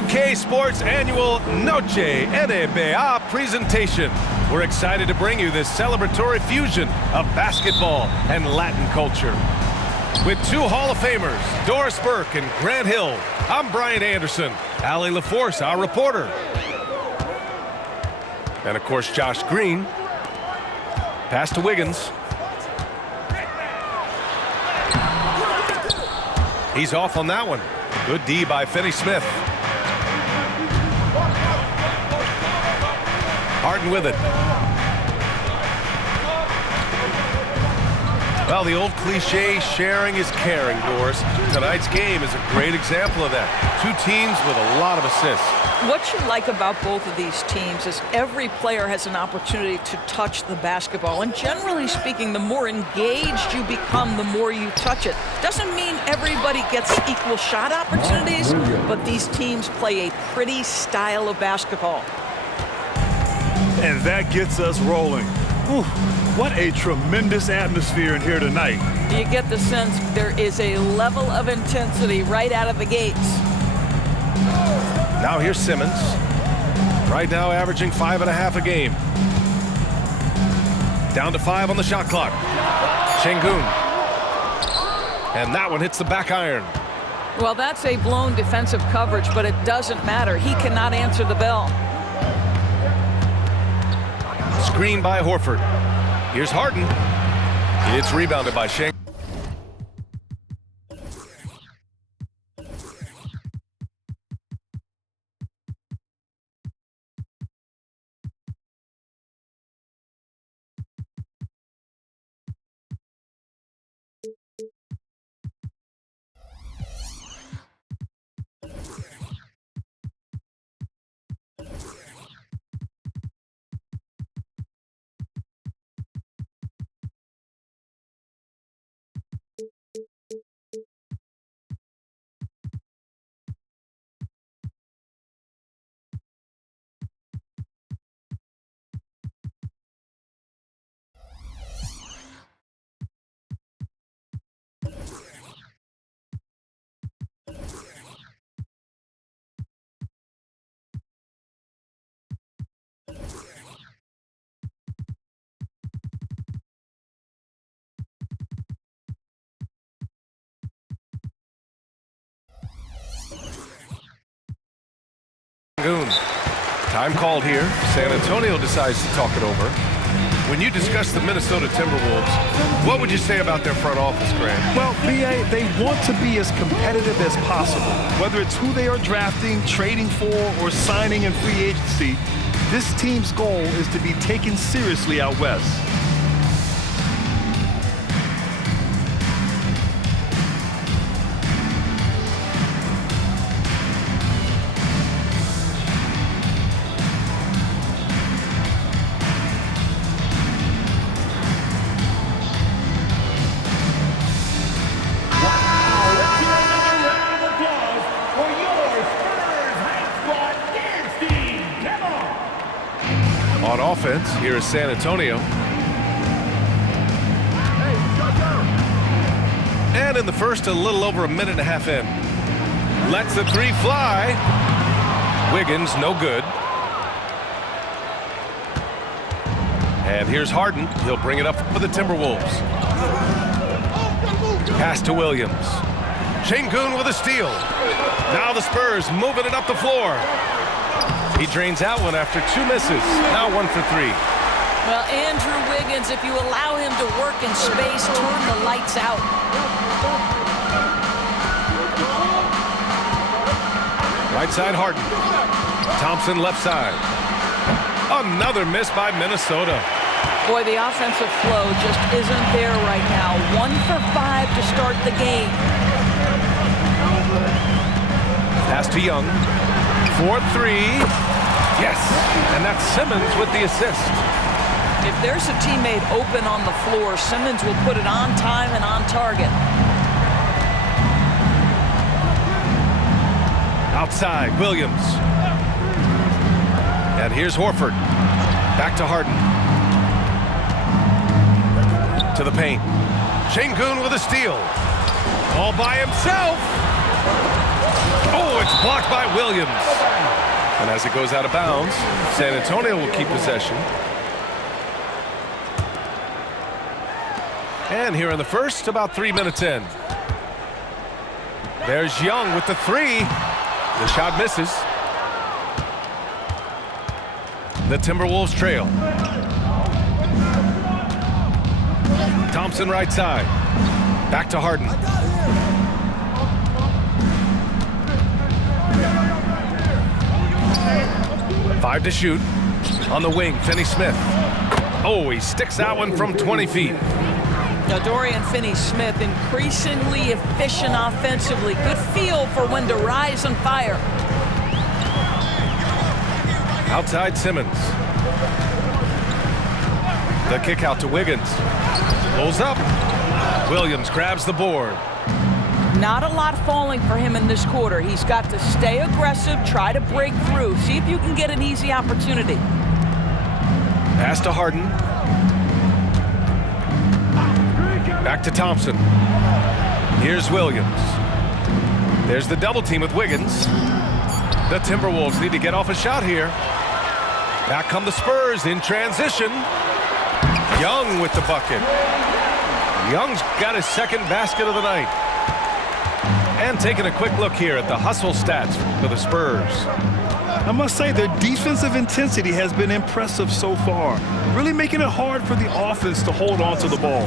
UK Sports annual Noche NBA presentation. We're excited to bring you this celebratory fusion of basketball and Latin culture. With two Hall of Famers, Doris Burke and Grant Hill, I'm Brian Anderson, Allie LaForce, our reporter. And of course, Josh Green. Pass to Wiggins. He's off on that one. Good D by Finney-Smith. Harden with it. Well, the old cliche, sharing is caring, Doris. Tonight's game is a great example of that. Two teams with a lot of assists. What you like about both of these teams is every player has an opportunity to touch the basketball. And generally speaking, the more engaged you become, the more you touch it. Doesn't mean everybody gets equal shot opportunities, but these teams play a pretty style of basketball. And that gets us rolling. Whew, what a tremendous atmosphere in here tonight. You get the sense there is a level of intensity right out of the gates. Now here's Simmons. Right now averaging 5.5 a game. Down to 5 on the shot clock. Şengün. And that one hits the back iron. Well, that's a blown defensive coverage, but it doesn't matter. He cannot answer the bell. Screen by Horford. Here's Harden. It's rebounded by Şengün. Time called here. San Antonio decides to talk it over. When you discuss the Minnesota Timberwolves, what would you say about their front office, Grant? Well, B.A., they want to be as competitive as possible. Whether it's who they are drafting, trading for, or signing in free agency, this team's goal is to be taken seriously out west. On offense, here is San Antonio. And in the first, a little over 1.5 minutes in. Lets the three fly. Wiggins, no good. And here's Harden. He'll bring it up for the Timberwolves. Pass to Williams. Şengün with a steal. Now the Spurs moving it up the floor. He drains out one after 2 misses. Now 1 for 3. Well, Andrew Wiggins, if you allow him to work in space, turn the lights out. Right side, Harden. Thompson left side. Another miss by Minnesota. Boy, the offensive flow just isn't there right now. 1 for 5 to start the game. Pass to Young. 4-3. Yes, and that's Simmons with the assist. If there's a teammate open on the floor, Simmons will put it on time and on target. Outside, Williams. And here's Horford. Back to Harden. To the paint. Şengün with a steal. All by himself. Oh, it's blocked by Williams. And as it goes out of bounds, San Antonio will keep possession. And here in the first, about 3 minutes in. There's Young with the three. The shot misses. The Timberwolves trail. Thompson right side. Back to Harden. Five to shoot. On the wing, Finney-Smith. Oh, he sticks that one from 20 feet. Now, Dorian Finney-Smith increasingly efficient offensively. Good feel for when to rise and fire. Outside Simmons. The kick out to Wiggins. Pulls up. Williams grabs the board. Not a lot falling for him in this quarter. He's got to stay aggressive, try to break through. See if you can get an easy opportunity. Pass to Harden. Back to Thompson. Here's Williams. There's the double team with Wiggins. The Timberwolves need to get off a shot here. Back come the Spurs in transition. Young with the bucket. Young's got his second basket of the night. And taking a quick look here at the hustle stats for the Spurs. I must say their defensive intensity has been impressive so far, really making it hard for the offense to hold on to the ball.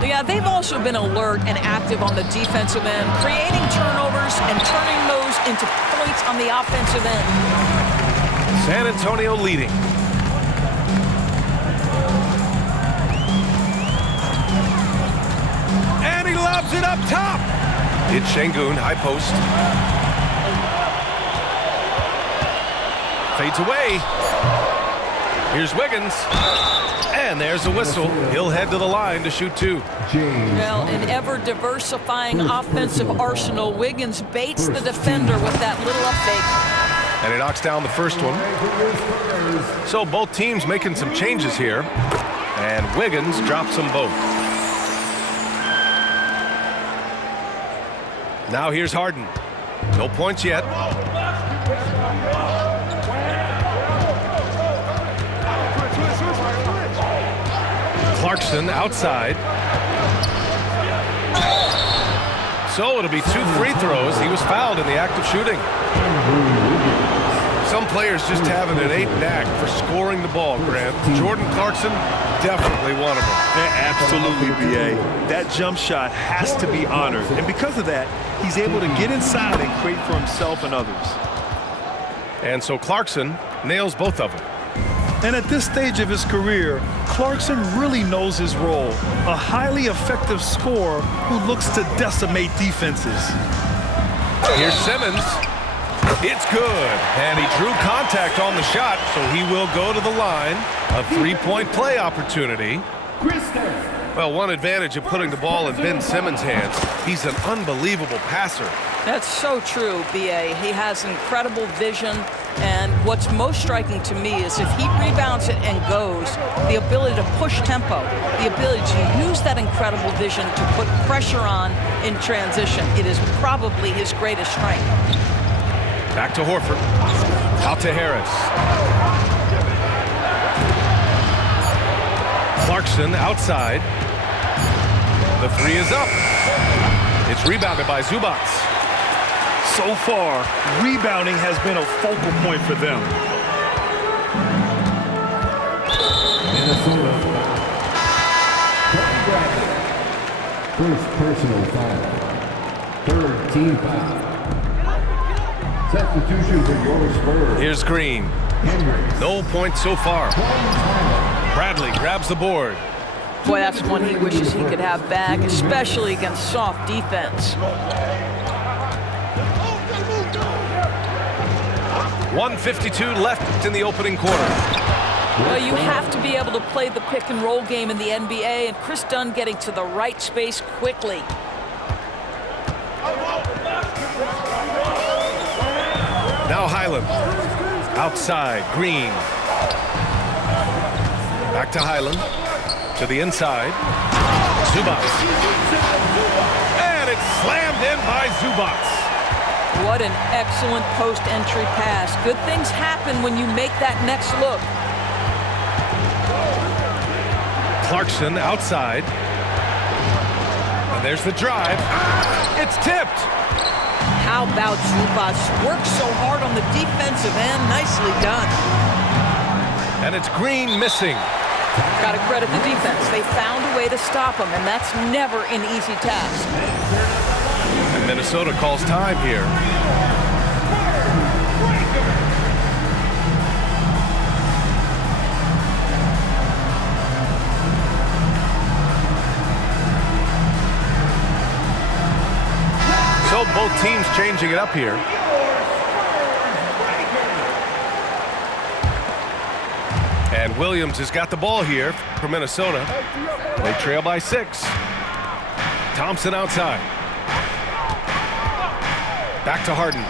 Yeah, they've also been alert and active on the defensive end, creating turnovers and turning those into points on the offensive end. San Antonio leading. And he lobs it up top. It's Şengün, high post. Fades away. Here's Wiggins. And there's a whistle. He'll head to the line to shoot two. Well, an ever-diversifying offensive arsenal. Wiggins baits the defender with that little up fake. And he knocks down the first one. So both teams making some changes here. And Wiggins drops them both. Now here's Harden. No points yet. Clarkson outside. So it'll be 2 free throws. He was fouled in the act of shooting. Some players just have an innate knack for scoring the ball, Grant. Jordan Clarkson, definitely one of them. Yeah, absolutely, B.A. That jump shot has to be honored. And because of that, he's able to get inside and create for himself and others. And so Clarkson nails both of them. And at this stage of his career, Clarkson really knows his role. A highly effective scorer who looks to decimate defenses. Here's Simmons. It's good. And he drew contact on the shot, so he will go to the line. A three-point play opportunity. Well, one advantage of putting the ball in Ben Simmons' hands, he's an unbelievable passer. That's so true, B.A. He has incredible vision, and what's most striking to me is if he rebounds it and goes, the ability to push tempo, the ability to use that incredible vision to put pressure on in transition. It is probably his greatest strength. Back to Horford. Out to Harris. Clarkson outside. The three is up. It's rebounded by Zubac. So far, rebounding has been a focal point for them. Minnesota. First personal foul. Third team foul. Substitution for your Spurs. Here's Green. No points so far. Bradley grabs the board. Boy, that's one he wishes he could have back, especially against soft defense. 1:52 left in the opening quarter. Well, you have to be able to play the pick and roll game in the NBA, and Chris Dunn getting to the right space quickly. Now Highland. Outside, Green. Back to Highland. To the inside. Zubac. And it's slammed in by Zubac. What an excellent post-entry pass. Good things happen when you make that next look. Clarkson outside. And there's the drive. It's tipped. How about Zubas? Works so hard on the defensive end. Nicely done. And it's Green missing. Got to credit the defense. They found a way to stop him, and that's never an easy task. And Minnesota calls time here. So both teams changing it up here. And Williams has got the ball here for Minnesota. They trail by 6. Thompson outside. Back to Harden.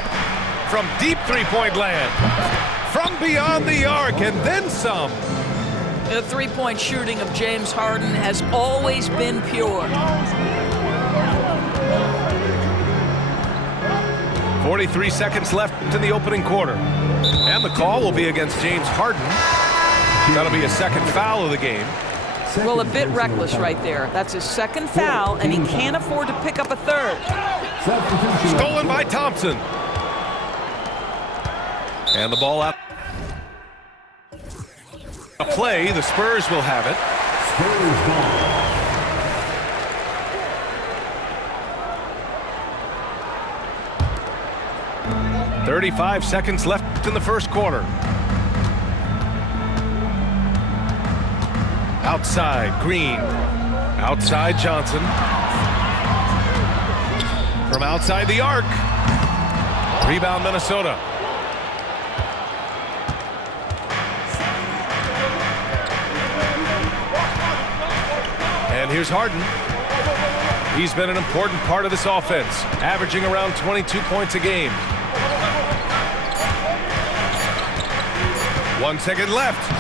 From deep three-point land. From beyond the arc and then some. The three-point shooting of James Harden has always been pure. 43 seconds left in the opening quarter. And the call will be against James Harden. That'll be a second foul of the game. Well, a bit reckless right there. That's his second foul, and he can't afford to pick up a third. Stolen by Thompson. And the ball out. A play, the Spurs will have it. Spurs ball. 35 seconds left in the first quarter. Outside, Green. Outside, Johnson. From outside the arc. Rebound, Minnesota. And here's Harden. He's been an important part of this offense, averaging around 22 points a game. 1 second left.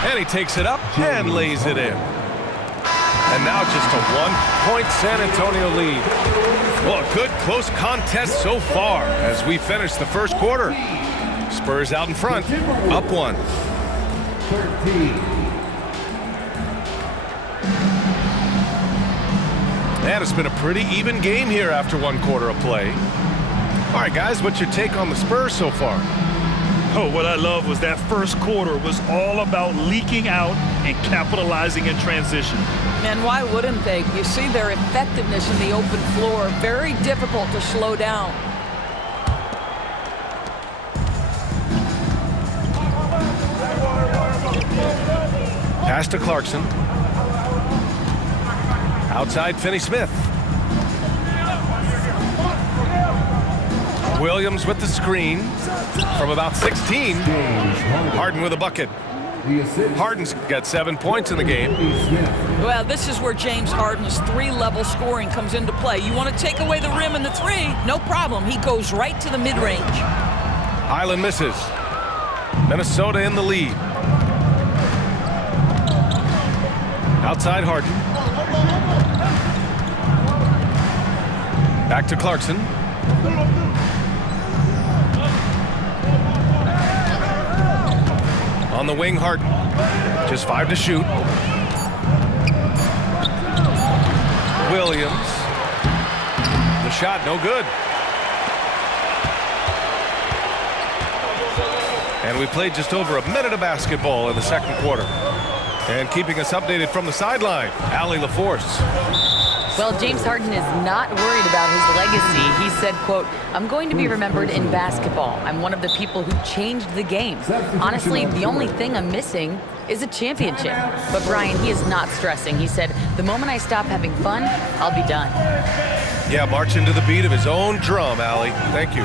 And he takes it up and lays it in. And now just a 1-point San Antonio lead. Well, a good close contest so far as we finish the first quarter. Spurs out in front, up 1. 13. And it's been a pretty even game here after 1 quarter of play. All right, guys, what's your take on the Spurs so far? Oh, what I love was that first quarter was all about leaking out and capitalizing in transition. And why wouldn't they? You see their effectiveness in the open floor. Very difficult to slow down. Pass to Clarkson. Outside, Finney-Smith. Williams with the screen from about 16. Harden with a bucket. Harden's got 7 points in the game. Well, this is where James Harden's 3-level scoring comes into play. You want to take away the rim and the 3? No problem. He goes right to the mid-range. Highland misses. Minnesota in the lead. Outside Harden. Back to Clarkson. On the wing, Harden. Just 5 to shoot. Williams. The shot, no good. And we played just over a minute of basketball in the second quarter. And keeping us updated from the sideline, Allie LaForce. Well, James Harden is not worried about his legacy. He said, quote, "I'm going to be remembered in basketball. I'm one of the people who changed the game. Honestly, the only thing I'm missing is a championship." But Brian, he is not stressing. He said, "The moment I stop having fun, I'll be done." Yeah, marching to the beat of his own drum, Allie. Thank you.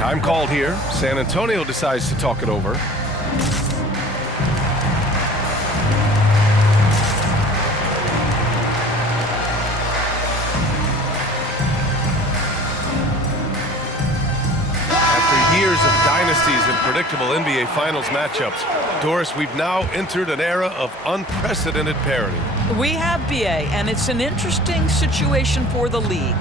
Time called here. San Antonio decides to talk it over. years of dynasties and predictable NBA Finals matchups, Doris, we've now entered an era of unprecedented parity. We have, BA, and it's an interesting situation for the league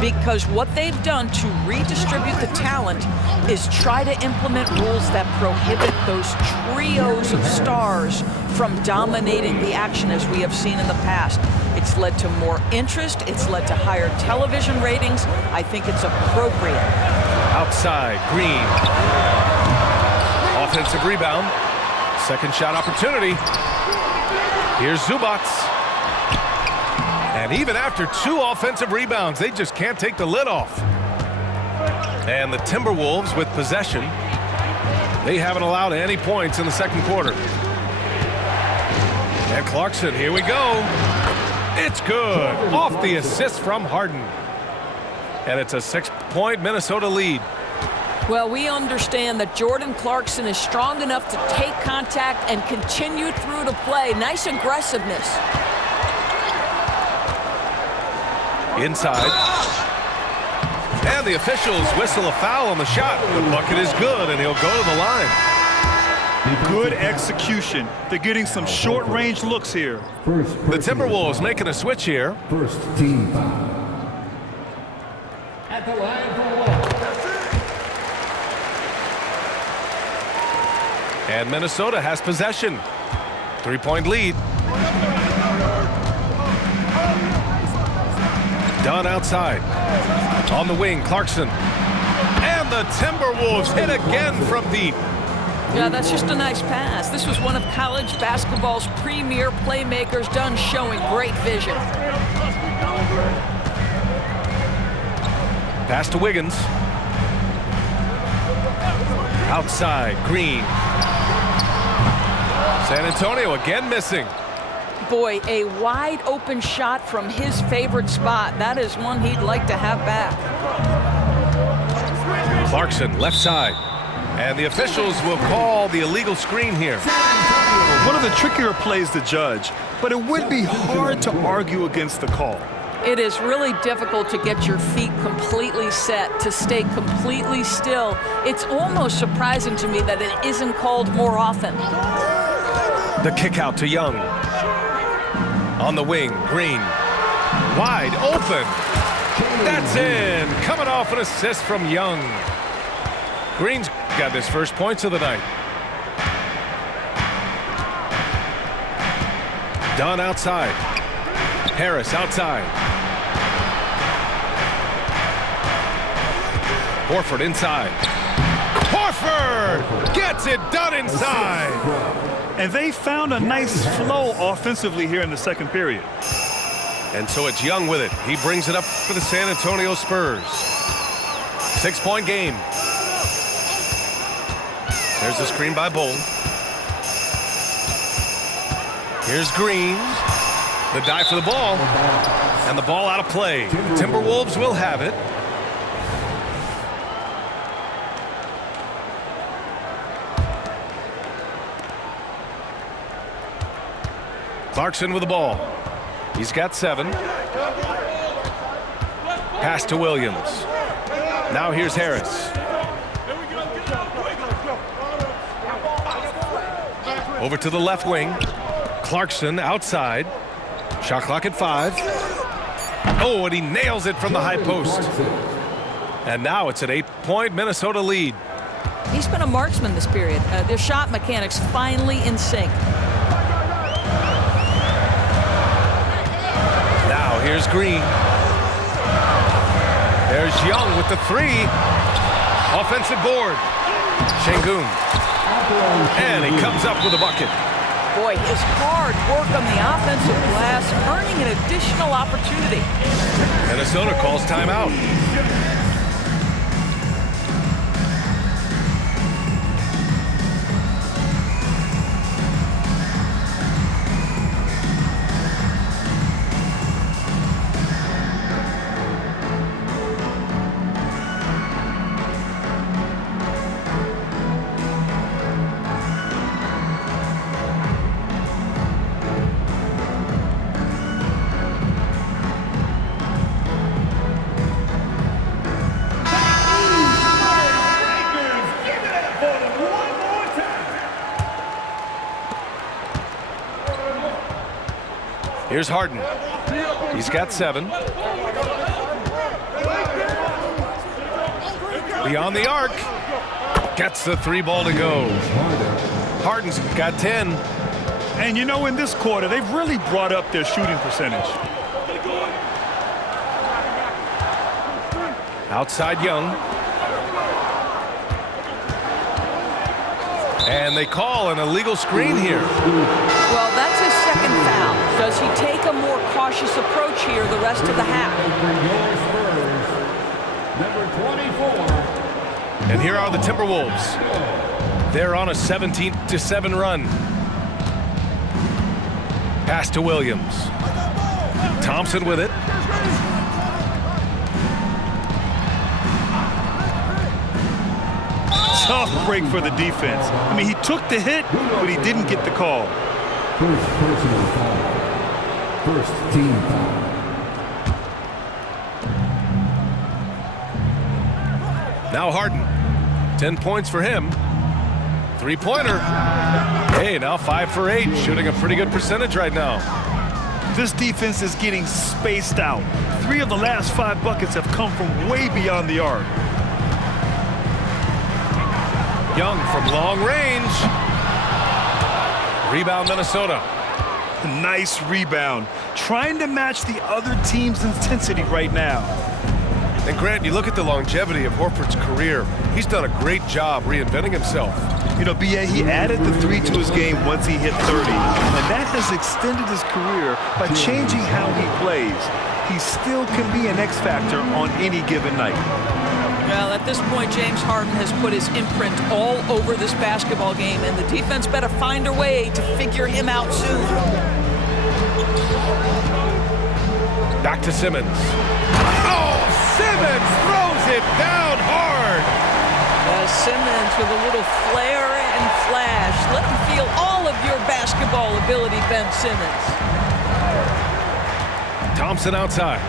because what they've done to redistribute the talent is try to implement rules that prohibit those trios of stars from dominating the action as we have seen in the past. It's led to more interest. It's led to higher television ratings. I think it's appropriate. Outside, Green. Offensive rebound. Second shot opportunity. Here's Zubac. And even after 2 offensive rebounds, they just can't take the lid off. And the Timberwolves with possession. They haven't allowed any points in the second quarter. And Clarkson, here we go. It's good. Off the assist from Harden. And it's a 6-point Minnesota lead. Well, we understand that Jordan Clarkson is strong enough to take contact and continue through to play. Nice aggressiveness. Inside. And the officials whistle a foul on the shot. The bucket is good, and he'll go to the line. Good execution. They're getting some short-range looks here. The Timberwolves making a switch here. First team foul. At the line for one. And Minnesota has possession. 3-point lead. Dunn outside. On the wing, Clarkson. And the Timberwolves hit again from deep. Yeah, that's just a nice pass. This was one of college basketball's premier playmakers, Dunn showing great vision. Pass to Wiggins. Outside, Green. San Antonio again missing. Boy, a wide open shot from his favorite spot. That is one he'd like to have back. Clarkson, left side. And the officials will call the illegal screen here. One of the trickier plays to judge, but it would be hard to argue against the call. It is really difficult to get your feet completely set, to stay completely still. It's almost surprising to me that it isn't called more often. The kick out to Young. On the wing, Green. Wide open. That's in. Coming off an assist from Young. Green's got his first points of the night. Dunn outside. Harris outside. Horford inside. Horford gets it done inside. And they found a nice flow offensively here in the second period. And so it's Young with it. He brings it up for the San Antonio Spurs. 6-point game. There's the screen by Bull. Here's Green. The dive for the ball. And the ball out of play. Timberwolves will have it. Clarkson with the ball. He's got 7. Pass to Williams. Now here's Harris. Over to the left wing. Clarkson outside. Shot clock at 5. Oh, and he nails it from the high post. And now it's an 8-point Minnesota lead. He's been a marksman this period. Their shot mechanics finally in sync. Now here's Green. There's Young with the 3. Offensive board. Şengün. And he comes up with a bucket. Boy, his hard work on the offensive glass, earning an additional opportunity. Minnesota calls timeout. Here's Harden. He's got 7. Beyond the arc. Gets the 3 ball to go. Harden's got 10. And you know, in this quarter, they've really brought up their shooting percentage. Outside Young. And they call an illegal screen here. Well, that's his second foul. Does he take a more cautious approach here the rest of the half? Number 24. And here are the Timberwolves. They're on a 17-7 run. Pass to Williams. Thompson with it. Tough break for the defense. I mean, he took the hit, but he didn't get the call. First personal foul. First team foul. Now Harden. 10 points for him. 3-pointer. Hey, now 5 for 8. Shooting a pretty good percentage right now. This defense is getting spaced out. 3 of the last 5 buckets have come from way beyond the arc. Young from long range. Rebound Minnesota. Nice rebound. Trying to match the other team's intensity right now. And Grant, you look at the longevity of Horford's career. He's done a great job reinventing himself. You know, B.A., he added the 3 to his game once he hit 30, and that has extended his career by changing how he plays. He still can be an X factor on any given night. Well, at this point, James Harden has put his imprint all over this basketball game, and the defense better find a way to figure him out soon. Back to Simmons. Oh, Simmons throws it down hard. Simmons with a little flair and flash. Let him feel all of your basketball ability, Ben Simmons. Thompson outside.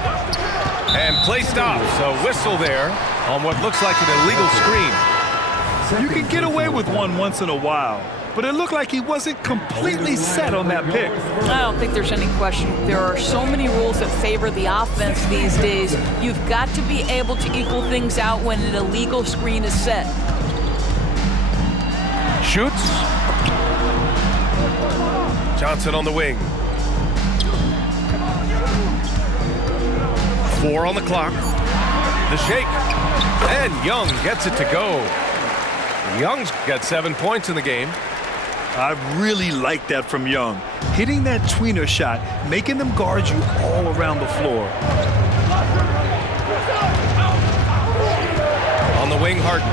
And play stops. A whistle there on what looks like an illegal screen. You can get away with one once in a while, but it looked like he wasn't completely set on that pick. I don't think there's any question. There are so many rules that favor the offense these days. You've got to be able to equal things out when an illegal screen is set. Shoots. Johnson on the wing. 4 on the clock. The shake. And Young gets it to go. Young's got 7 points in the game. I really like that from Young. Hitting that tweener shot, making them guard you all around the floor. On the wing, Harden.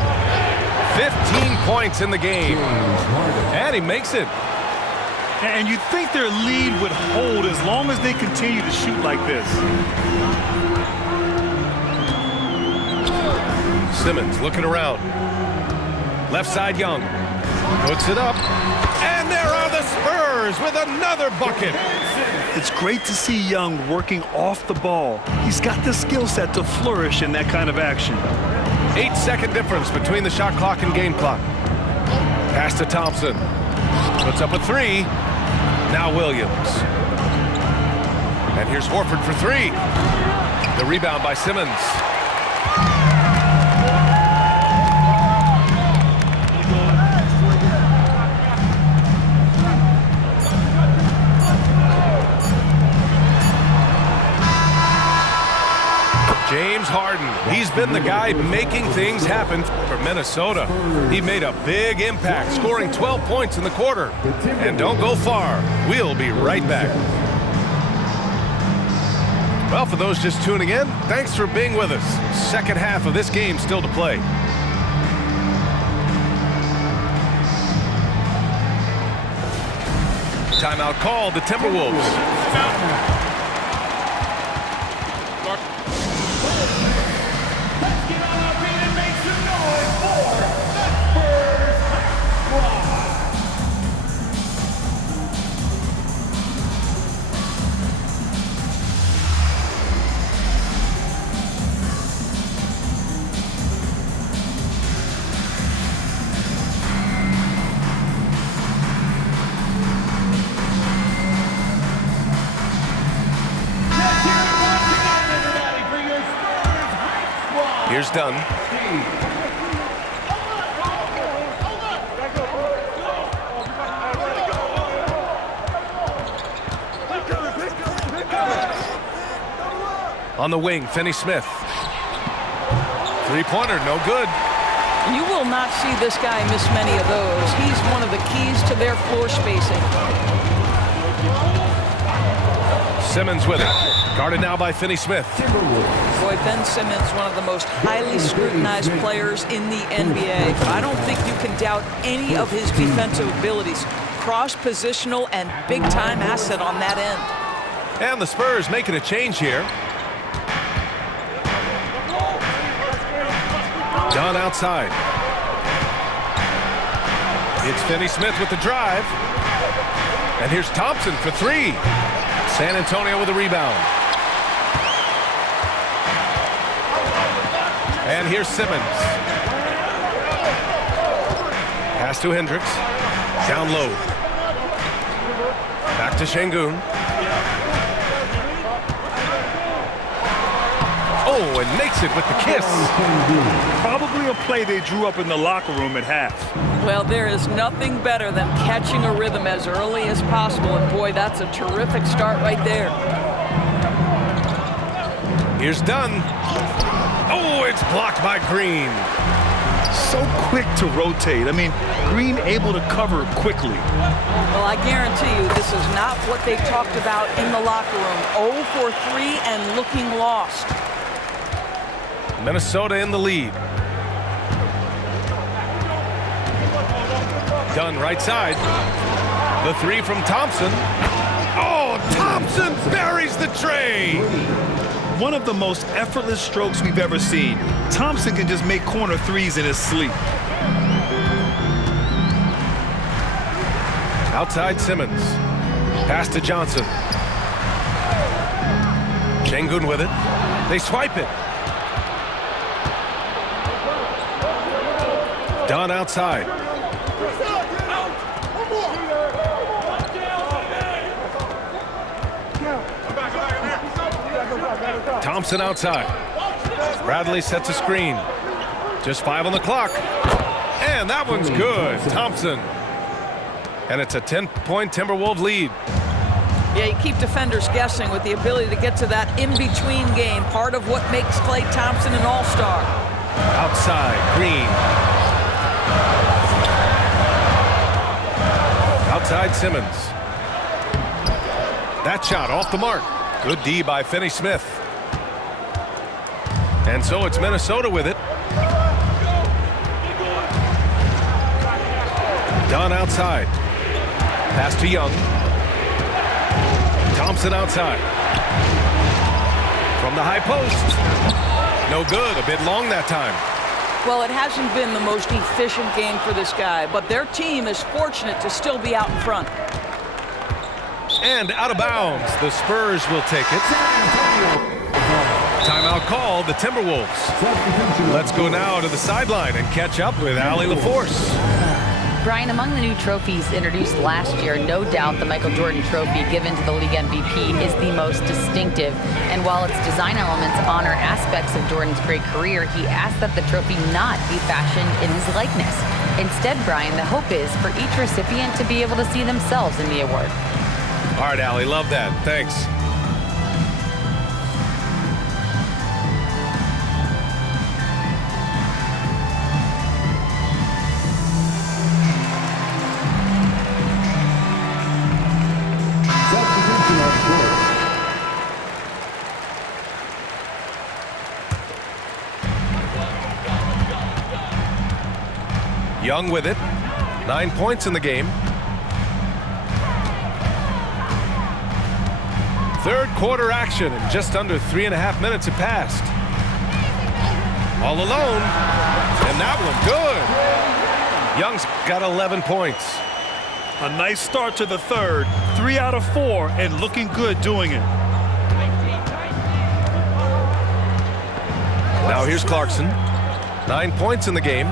15 points in the game. And he makes it. And you'd think their lead would hold as long as they continue to shoot like this. Simmons looking around. Left side, Young. Puts it up. And there are the Spurs with another bucket. It's great to see Young working off the ball. He's got the skill set to flourish in that kind of action. 8-second difference between the shot clock and game clock. Pass to Thompson. Puts up a 3. Now Williams. And here's Horford for 3. The rebound by Simmons. James Harden, he's been the guy making things happen for Minnesota. He made a big impact, scoring 12 points in the quarter. And don't go far. We'll be right back. Well, for those just tuning in, thanks for being with us. Second half of this game still to play. Timeout called, the Timberwolves. Here's Dunn. On the wing, Finney-Smith. Three-pointer, no good. You will not see this guy miss many of those. He's one of the keys to their floor spacing. Simmons with it. Guarded now by Finney-Smith. Boy, Ben Simmons, one of the most highly scrutinized players in the NBA. I don't think you can doubt any of his defensive abilities. Cross-positional and big-time asset on that end. And the Spurs making a change here. Dunn outside. It's Finney-Smith with the drive. And here's Thompson for three. San Antonio with a rebound. And here's Simmons. Pass to Hendricks. Down low. Back to Şengün. Oh, and makes it with the kiss. Probably a play they drew up in the locker room at half. Well, there is nothing better than catching a rhythm as early as possible. And boy, that's a terrific start right there. Here's Dunn. Oh, it's blocked by Green. So quick to rotate. I mean, Green able to cover quickly. Well, I guarantee you this is not what they talked about in the locker room. 0 for 3 and looking lost. Minnesota in the lead. Dunn right side. The three from Thompson. Oh, Thompson buries the tray. One of the most effortless strokes we've ever seen. Thompson can just make corner threes in his sleep. Outside Simmons. Pass to Johnson. Şengün with it. They swipe it. Dunn outside. Thompson outside. Bradley sets a screen. Just 5 on the clock. And that one's good. Thompson. And it's a 10-point Timberwolves lead. Yeah, you keep defenders guessing with the ability to get to that in-between game. Part of what makes Klay Thompson an all-star. Outside, Green. Outside Simmons. That shot off the mark. Good D by Finney-Smith. And so it's Minnesota with it. Dunn outside. Pass to Young. Thompson outside. From the high post. No good. A bit long that time. Well, it hasn't been the most efficient game for this guy, but their team is fortunate to still be out in front. And out of bounds. The Spurs will take it. Timeout called, the Timberwolves. Let's go now to the sideline and catch up with Allie LaForce. Brian, among the new trophies introduced last year, no doubt the Michael Jordan Trophy given to the league MVP is the most distinctive. And while its design elements honor aspects of Jordan's great career, he asked that the trophy not be fashioned in his likeness. Instead, Brian, the hope is for each recipient to be able to see themselves in the award. All right, Allie, love that. Thanks. Young with it. 9 points in the game. Third quarter action, and just under 3.5 minutes have passed. All alone, and that one good. Young's got 11 points. A nice start to the third. 3 out of 4, and looking good doing it. Now here's Clarkson. 9 points in the game.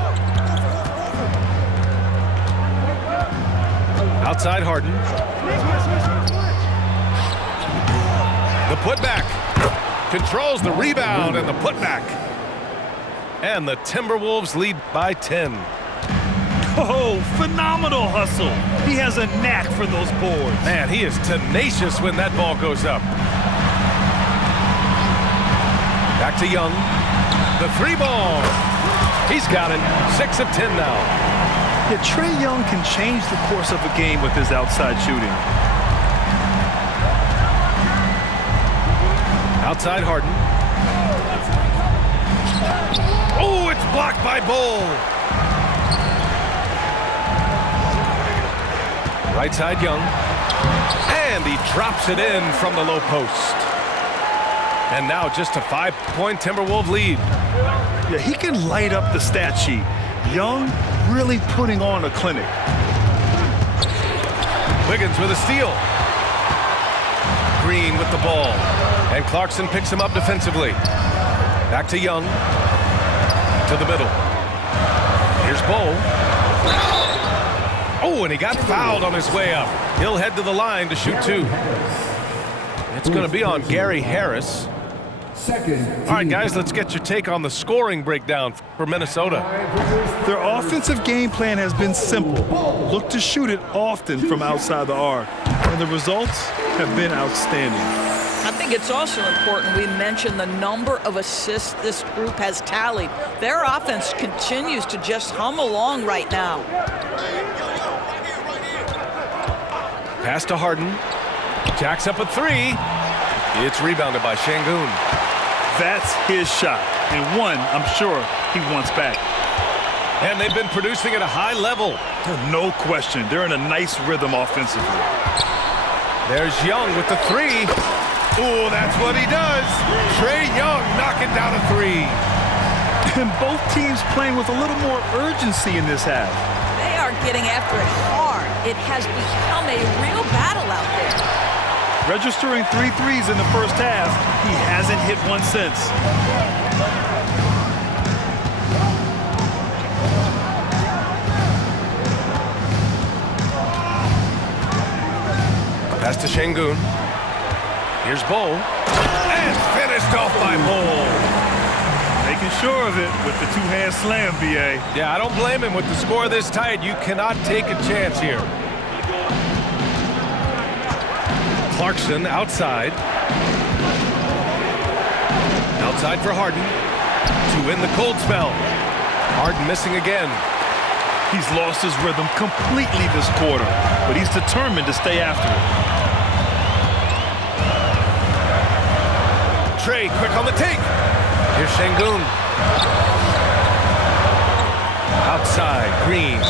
Outside Harden. The putback. Controls the rebound and the putback. And the Timberwolves lead by 10. Oh, phenomenal hustle. He has a knack for those boards. Man, he is tenacious when that ball goes up. Back to Young. The three ball. He's got it. 6 of 10 now. Yeah, Trae Young can change the course of a game with his outside shooting. Outside Harden. Oh, it's blocked by Bull. Right side Young. And he drops it in from the low post. And now just a 5-point Timberwolves lead. Yeah, he can light up the stat sheet. Young really putting on a clinic. Wiggins with a steal. Green with the ball. And Clarkson picks him up defensively. Back to Young. To the middle. Here's Bull. Oh, and he got fouled on his way up. He'll head to the line to shoot 2. It's going to be on Gary Harris. All right, guys, let's get your take on the scoring breakdown for Minnesota. Their offensive game plan has been simple. Look to shoot it often from outside the arc. And the results have been outstanding. I think it's also important we mention the number of assists this group has tallied. Their offense continues to just hum along right now. Pass to Harden. Jacks up a 3. It's rebounded by Şengün. That's his shot, and one I'm sure he wants back. And they've been producing at a high level. No question, they're in a nice rhythm offensively. There's Young with the 3. Oh, that's what he does. Trae Young knocking down a 3. And both teams playing with a little more urgency in this half. They are getting after it hard. It has become a real battle out there. Registering 3 threes in the first half, he hasn't hit one since. Pass to Şengün. Here's Bull. And finished off by Bull. Making sure of it with the two-hand slam, B.A. Yeah, I don't blame him with the score this tight. You cannot take a chance here. Clarkson outside. Outside for Harden. To win the cold spell. Harden missing again. He's lost his rhythm completely this quarter, but he's determined to stay after it. Trae quick on the take. Here's Şengün. Outside, Green.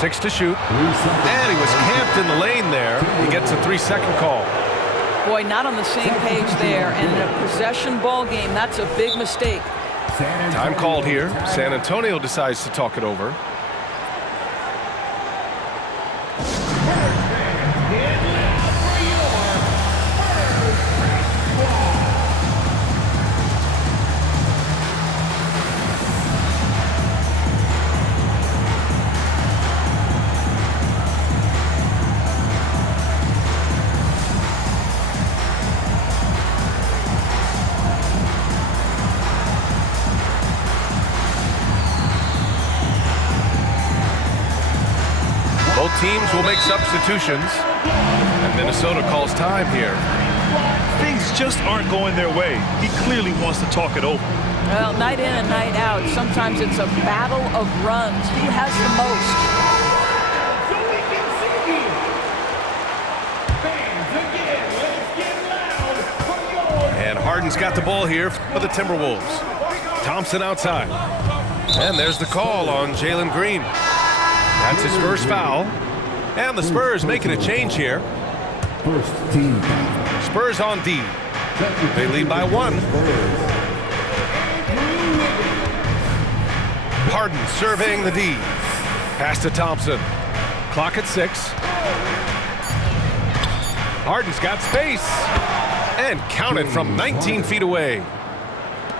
6 to shoot. And he was camped in the lane there. He gets a 3-second call. Boy, not on the same page there. And in a possession ball game, that's a big mistake. Time called here. San Antonio decides to talk it over. Both teams will make substitutions, and Minnesota calls time here. Things just aren't going their way. He clearly wants to talk it over. Well, night in and night out, sometimes it's a battle of runs. Who has the most? So we can see you. Fans, again, let's get loud for yours. And Harden's got the ball here for the Timberwolves. Thompson outside. And there's the call on Jalen Green. That's his first foul. And the Spurs making a change here. First team foul. Spurs on D. They lead by 1. Harden surveying the D. Pass to Thompson. Clock at 6. Harden's got space. And counted from 19 feet away.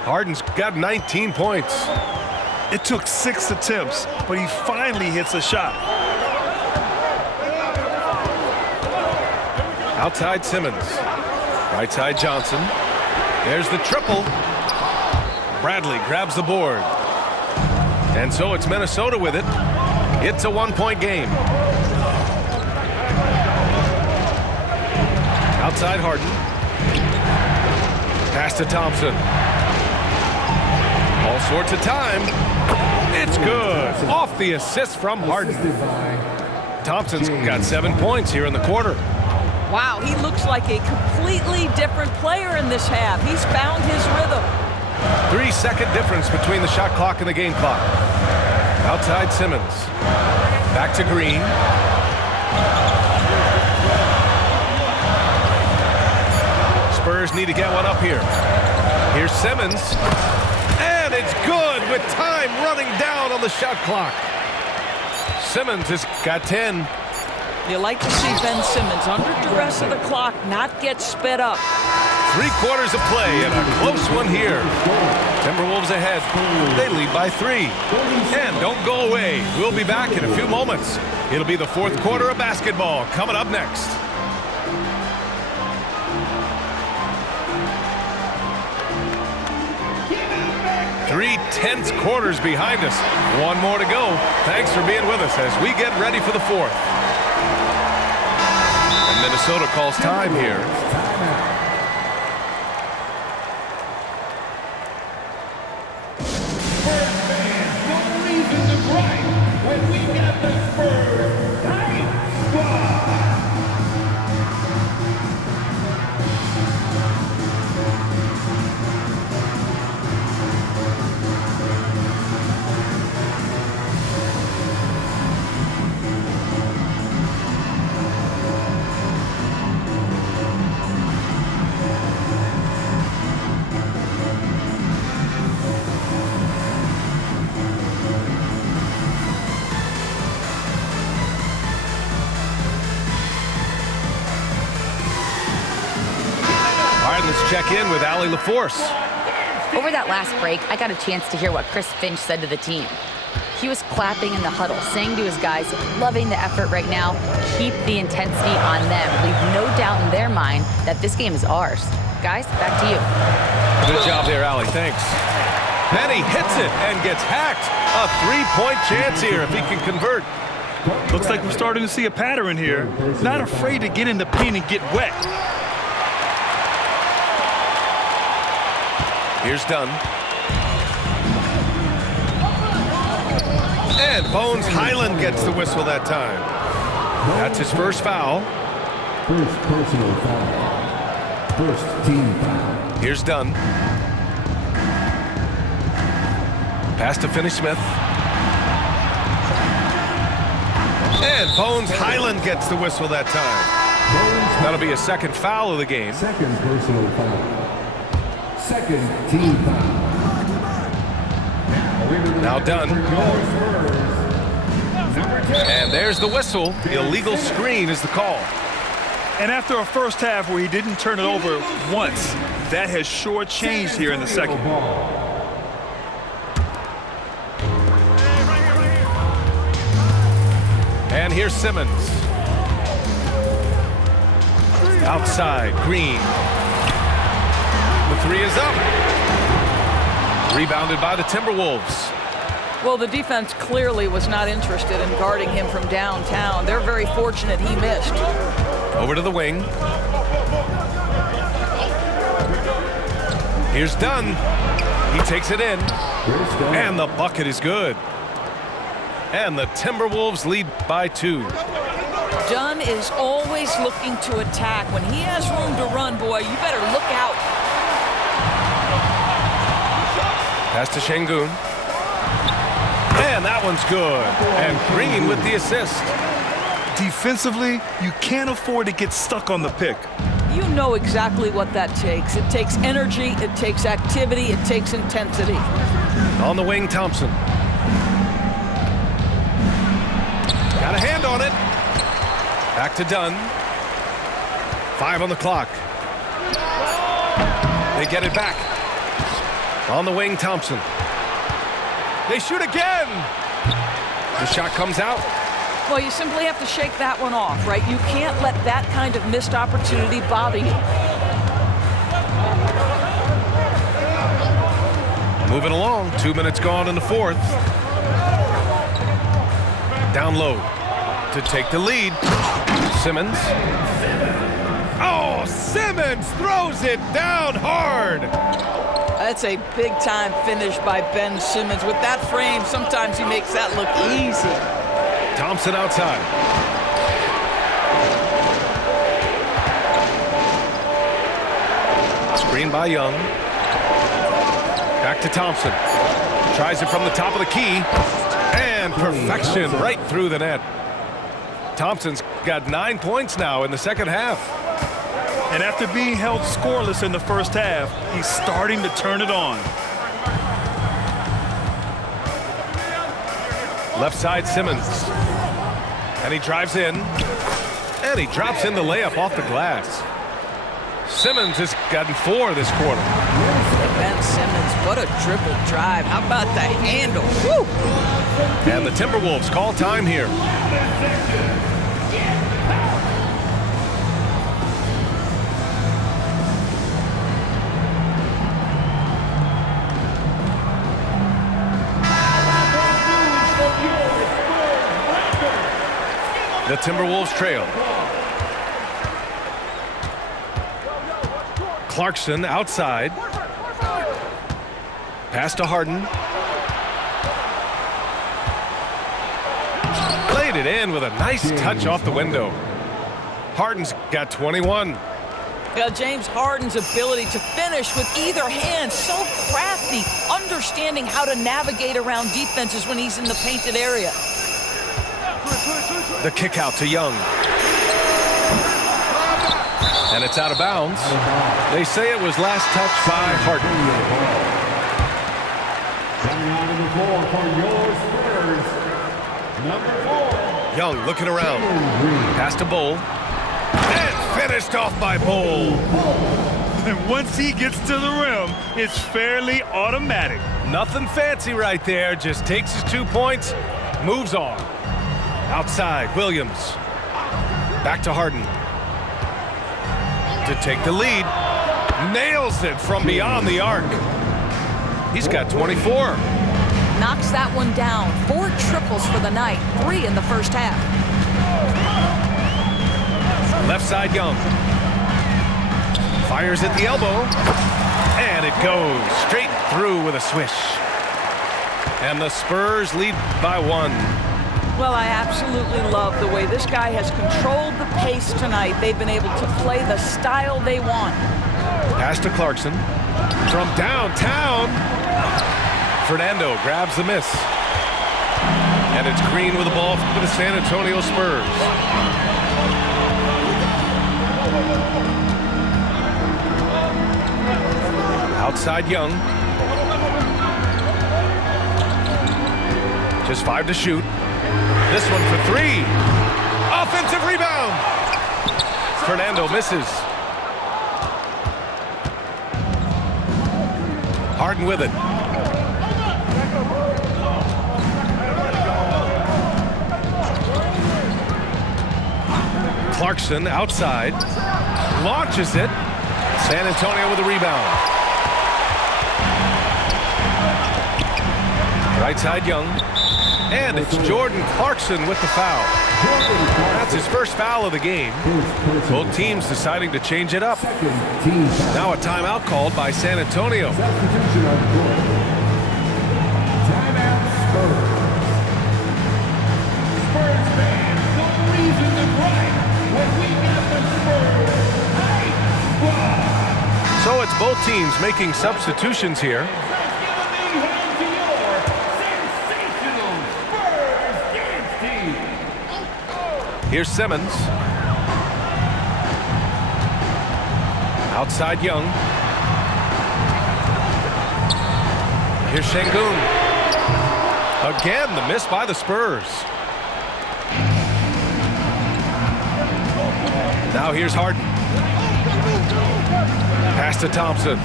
Harden's got 19 points. It took 6 attempts, but he finally hits a shot. Outside Simmons. Right side Johnson. There's the triple. Bradley grabs the board. And so it's Minnesota with it. It's a one-point game. Outside Harden. Pass to Thompson. All sorts of time. It's good. Off the assist from Harden. Thompson's got 7 points here in the quarter. Wow, he looks like a completely different player in this half. He's found his rhythm. 3-second difference between the shot clock and the game clock. Outside Simmons. Back to Green. Spurs need to get one up here. Here's Simmons. And it's good with time running down on the shot clock. Simmons has got 10. You like to see Ben Simmons under duress of the clock not get sped up. 3/4 of play and a close one here. Timberwolves ahead. They lead by 3. And don't go away. We'll be back in a few moments. It'll be the fourth quarter of basketball coming up next. Three tense quarters behind us. One more to go. Thanks for being with us as we get ready for the fourth. And Minnesota calls time here. Let's check in with Allie LaForce. Over that last break, I got a chance to hear what Chris Finch said to the team. He was clapping in the huddle, saying to his guys, loving the effort right now, keep the intensity on them. Leave no doubt in their mind that this game is ours. Guys, back to you. Good job there, Allie. Thanks. Then he hits it and gets hacked. A 3-point chance here if he can convert. Looks like we're starting to see a pattern here. Not afraid to get in the paint and get wet. Here's Dunn. And Bones Highland gets the whistle that time. That's his first foul. First personal foul. First team foul. Here's Dunn. Pass to Finney-Smith. And Bones Highland gets the whistle that time. That'll be a second foul of the game. Second personal foul. Second team foul. Now Dunn. And there's the whistle. Illegal screen is the call. And after a first half where he didn't turn it over once, that has sure changed here in the second. And here's Simmons. Outside, Green. The three is up. Rebounded by the Timberwolves. Well, the defense clearly was not interested in guarding him from downtown. They're very fortunate he missed. Over to the wing. Here's Dunn. He takes it in. And the bucket is good. And the Timberwolves lead by 2. Dunn is always looking to attack. When he has room to run, boy, you better look out. Pass to Şengün. And that one's good. And Green with the assist. Defensively, you can't afford to get stuck on the pick. You know exactly what that takes. It takes energy, it takes activity, it takes intensity. On the wing, Thompson. Got a hand on it. Back to Dunn. 5 on the clock. They get it back. On the wing, Thompson. They shoot again. The shot comes out. Well, you simply have to shake that one off, right? You can't let that kind of missed opportunity bother you. Moving along, 2 minutes gone in the fourth. Down low to take the lead. Simmons. Oh, Simmons throws it down hard. That's a big-time finish by Ben Simmons. With that frame, sometimes he makes that look easy. Thompson outside. Screen by Young. Back to Thompson. Tries it from the top of the key. And perfection right through the net. Thompson's got 9 points now in the second half. And after being held scoreless in the first half, he's starting to turn it on. Left side Simmons. And he drives in. And he drops in the layup off the glass. Simmons has gotten 4 this quarter. Ben Simmons, what a triple drive. How about the handle? Woo! And the Timberwolves call time here. The Timberwolves trail. Clarkson outside. Pass to Harden. Played it in with a nice touch off the window. Harden's got 21. Yeah, James Harden's ability to finish with either hand, so crafty, understanding how to navigate around defenses when he's in the painted area. The kick out to Young. And it's out of bounds. They say it was last touched by Harden. Coming out of the floor for your Spurs, number 4. Young looking around. Pass to Bull. And finished off by Bull. And once he gets to the rim, it's fairly automatic. Nothing fancy right there. Just takes his 2 points, moves on. Outside, Williams. Back to Harden. To take the lead. Nails it from beyond the arc. He's got 24. Knocks that one down. 4 triples for the night. 3 in the first half. Left side, Young. Fires at the elbow. And it goes straight through with a swish. And the Spurs lead by 1. Well, I absolutely love the way this guy has controlled the pace tonight. They've been able to play the style they want. Pass to Clarkson. From downtown. Fernando grabs the miss. And it's Green with the ball for the San Antonio Spurs. Outside Young. Just 5 to shoot. This one for 3. Offensive rebound. Fernando misses. Harden with it. Clarkson outside. Launches it. San Antonio with a rebound. Right side Young. And it's Jordan Clarkson with the foul. That's his first foul of the game. Both teams deciding to change it up. Now a timeout called by San Antonio. Timeout Spurs. Spurs fans, the reason to grind when we got the Spurs. So it's both teams making substitutions here. Here's Simmons. Outside Young. Here's Şengün. Again, the miss by the Spurs. Now here's Harden. Pass to Thompson.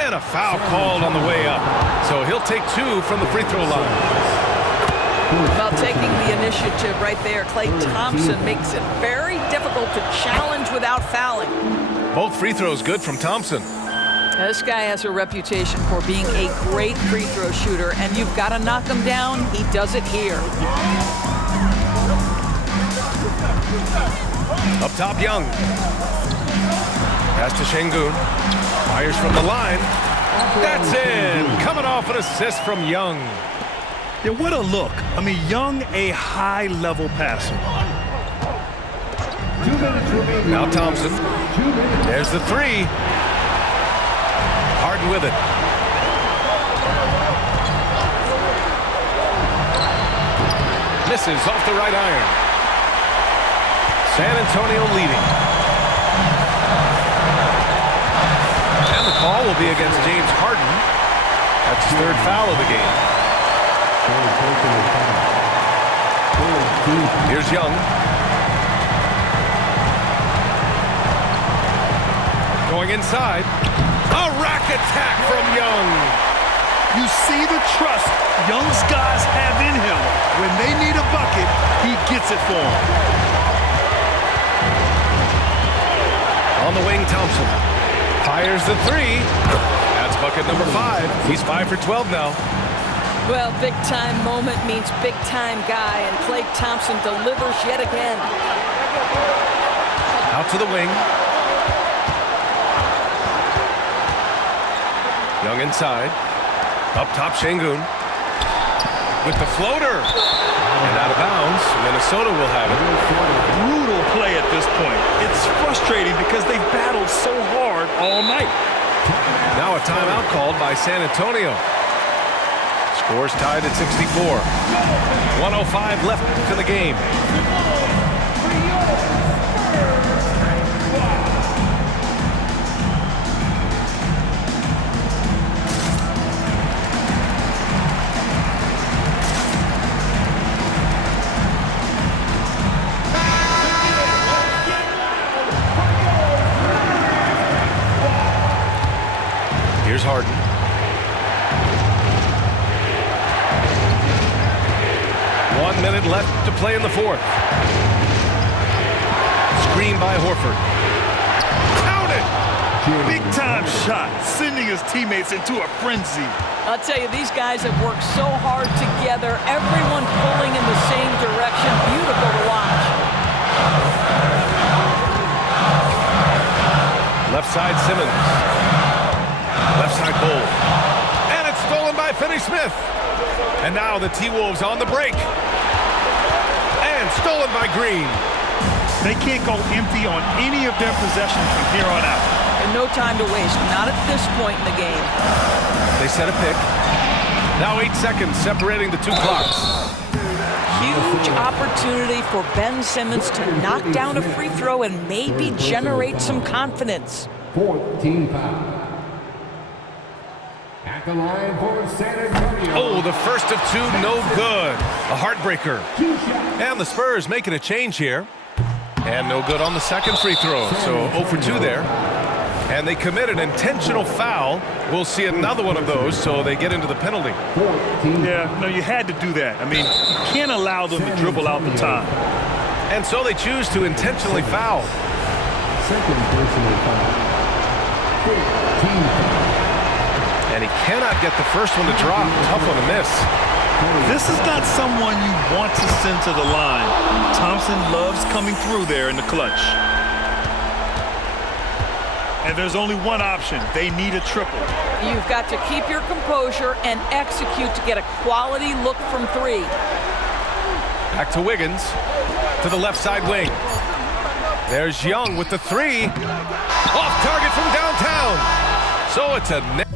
And a foul called on the way up. So he'll take 2 from the free throw line. Well, taking the initiative right there, Klay Thompson makes it very difficult to challenge without fouling. Both free throws good from Thompson. This guy has a reputation for being a great free throw shooter, and you've got to knock him down. He does it here. Up top, Young. Pass to Şengün. Fires from the line. That's in. Coming off an assist from Young. Yeah, what a look. I mean, Young, a high-level passer. 2 minutes remaining. Now Thompson. There's the three. Harden with it. Misses off the right iron. San Antonio leading. And the call will be against James Harden. That's his third foul of the game. Here's Young. Going inside. A rack attack from Young. You see the trust Young's guys have in him. When they need a bucket, he gets it for them. On the wing, Thompson fires the three. That's bucket number 5. He's 5 for 12 now. Well, big-time moment means big-time guy, and Klay Thompson delivers yet again. Out to the wing. Young inside. Up top, Şengün. With the floater. And out of bounds. Minnesota will have it. Brutal play at this point. It's frustrating because they've battled so hard all night. Now a timeout called by San Antonio. Scores tied at 64. 1:05 left to the game. Here's Harden. One minute left to play in the fourth. Screen by Horford. Counted! Big-time shot, sending his teammates into a frenzy. I'll tell you, these guys have worked so hard together, everyone pulling in the same direction. Beautiful to watch. Left side, Simmons. Left side, Bull. And it's stolen by Finney-Smith. And now the T-Wolves on the break. And stolen by Green. They can't go empty on any of their possessions from here on out. And no time to waste, not at this point in the game. They set a pick. Now 8 seconds separating the two clocks. Huge opportunity for Ben Simmons to knock down a free throw and maybe generate some confidence. 4th team foul. At the line for San Antonio. Oh, the first of two, no good. A heartbreaker. And the Spurs making a change here. And no good on the second free throw. So 0 for 2 there. And they commit an intentional foul. We'll see another one of those, so they get into the penalty. Yeah, no, you had to do that. I mean, you can't allow them to dribble out the time. And so they choose to intentionally foul. Second personal foul. 15 foul. And he cannot get the first one to drop. Tough one to miss. This is not someone you want to send to the line. Thompson loves coming through there in the clutch. And there's only one option. They need a triple. You've got to keep your composure and execute to get a quality look from 3. Back to Wiggins. To the left side wing. There's Young with the 3. Off target from downtown. So it's a net.